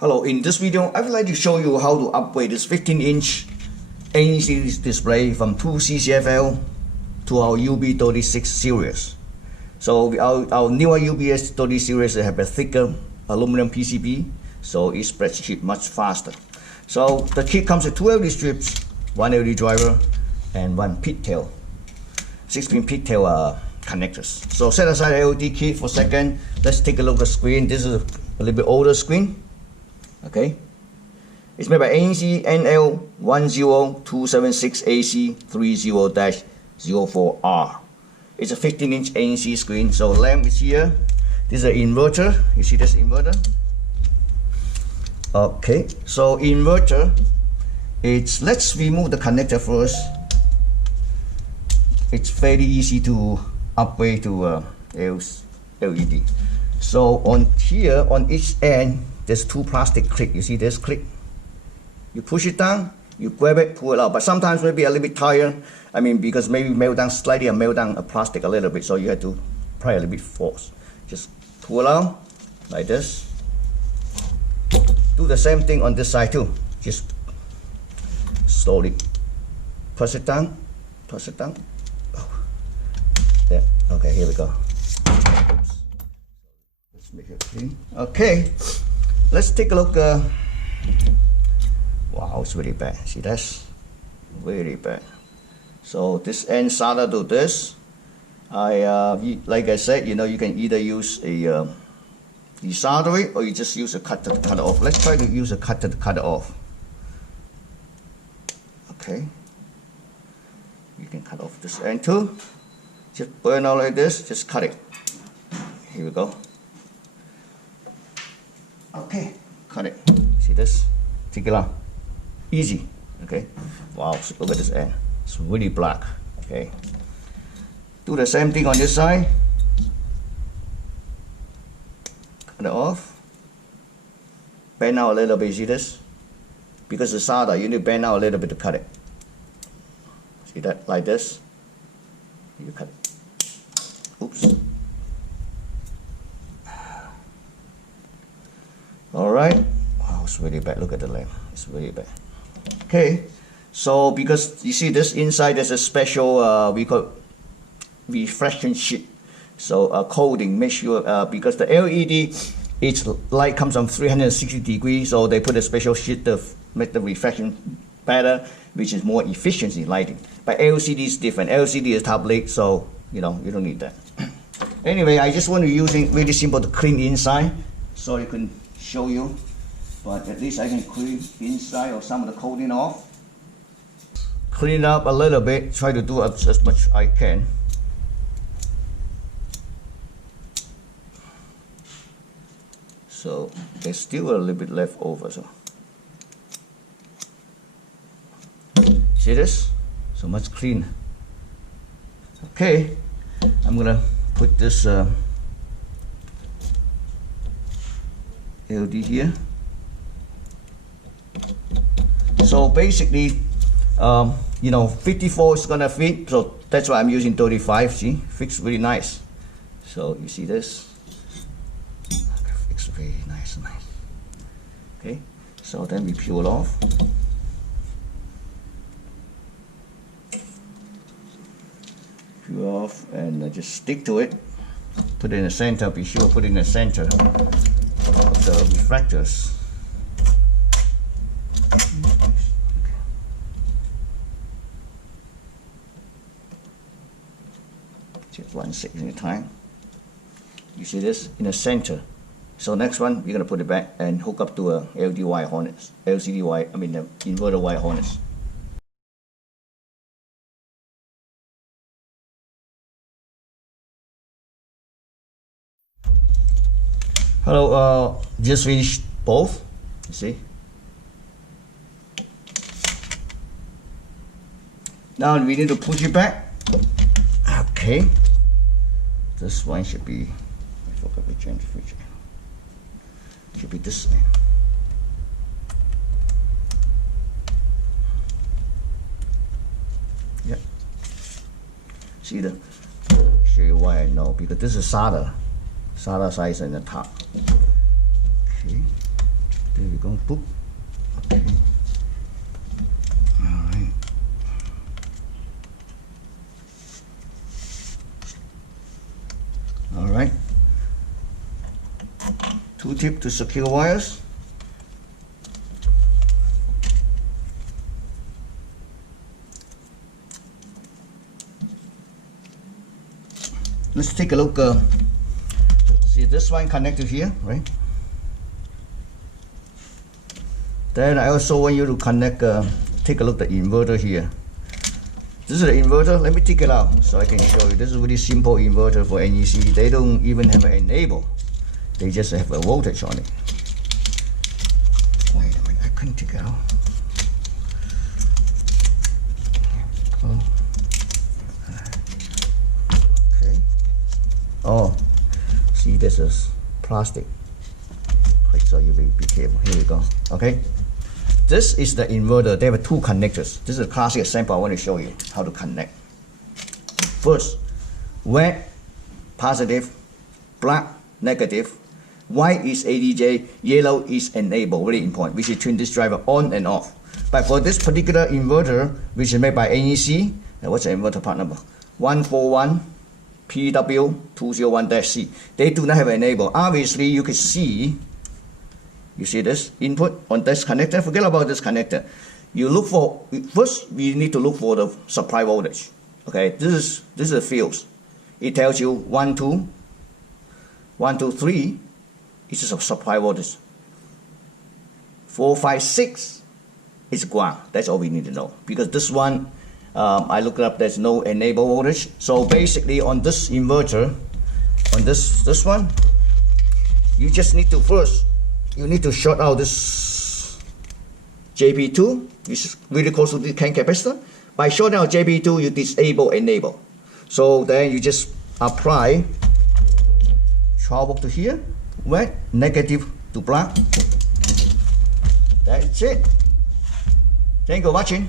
Hello, in this video I would like to show you how to upgrade this 15-inch NEC display from 2 CCFL to our UB36 series. So our newer UB30 series have a thicker aluminum PCB, so it spreads heat much faster. So the kit comes with 2 LED strips, 1 LED driver, and 1 pigtail, 6-pin pigtail connectors. So set aside the LED kit for a second. Let's take a look at the screen. This is a little bit older screen. Okay, it's made by NEC NL10276AC30-04R. It's a 15-inch NEC screen. So lamp is here. This is an inverter. You see this inverter? Okay, so inverter, let's remove the connector first. It's very easy to upgrade to LED. So on here, on each end, there's 2 plastic clips. You see this clip? You push it down, you grab it, pull it out. But sometimes maybe a little bit tired. I mean, because maybe melt down slightly and melt down a plastic a little bit. So you have to apply a little bit force. Just pull it out like this. Do the same thing on this side too. Just slowly press it down, press it down. Oh. There. Okay, here we go. Oops. Let's make it clean. Okay. Let's take a look. Wow, it's really bad. See, that's really bad. So this end soldered to this. Like I said, you can either use a desolder it, or you just use a cutter to cut it off. Let's try to use a cutter to cut it off. Okay. You can cut off this end too. Just burn out like this. Just cut it. Here we go. Okay, cut it. See this? Take it out. Easy. Okay. Wow, so look at this end. It's really black. Okay. Do the same thing on this side. Cut it off. Bend out a little bit. See this? Because the solder, you need to bend out a little bit to cut it. See that? Like this. You cut it. Oops. Alright, wow, it's really bad. Look at the lamp, it's really bad. Okay, so because you see this inside, there's a special we call reflection sheet. So coating, make sure because the LED, its light comes from 360 degrees, so they put a special sheet to make the reflection better, which is more efficiency lighting. But LCD is different. LCD is top lit, so you don't need that. Anyway, I just want to use it really simple to clean inside, so you can show you, but at least I can clean inside or some of the coating off. Clean up a little bit, try to do as much as I can. So there's still a little bit left over. So see this? So much clean. Okay, I'm gonna put this LED here. So basically, 54 is gonna fit, so that's why I'm using 35. See, fits really nice. So you see this? Okay, fits very nice. Okay, so then we peel off. Peel off and just stick to it. Put it in the center. Be sure put it in the center of the reflectors. Just 1 second at a time. You see this in the center. So next one, we're gonna put it back and hook up to a LED wire harness, LCD wire. I mean the inverter wire harness. Hello, just finished both. You see. Now we need to push it back. Okay. This one should be. I forgot to change feature. Should be this way. Yeah. See the? Show you why I know, because this is solder size in the top. Okay, there we going to put. Okay. Alright. Alright. 2 tip to secure wires. Let's take a look. See this one connected here, right? Then I also want you to connect, take a look at the inverter here. This is the inverter. Let me take it out so I can show you. This is a really simple inverter for NEC. They don't even have an enable. They just have a voltage on it. Wait a minute, I couldn't take it out. Oh. Okay. Oh, see, this is plastic. Okay, so you be careful. Here we go. Okay. This is the inverter. They have 2 connectors. This is a classic example I want to show you how to connect. First, red, positive, black, negative, white is ADJ, yellow is enable, very important, which is turn this driver on and off. But for this particular inverter, which is made by NEC, what's the inverter part number? 141PW201-C. They do not have enable. Obviously, you can see. You see this input on this connector. Forget about this connector. You look for, first we need to look for the supply voltage. Okay, this is a fuse. It tells you 1, 2, 1, 2, 3 is a supply voltage. 4, 5, 6 is ground. That's all we need to know. Because this one, I looked it up, there's no enable voltage. So basically on this inverter, on this one, you just need to first, you need to short out this JP2, which is really close to the can capacitor. By shorting out JP2, you disable enable. So then you just apply 12 volt to here, red, negative to black. That's it. Thank you for watching.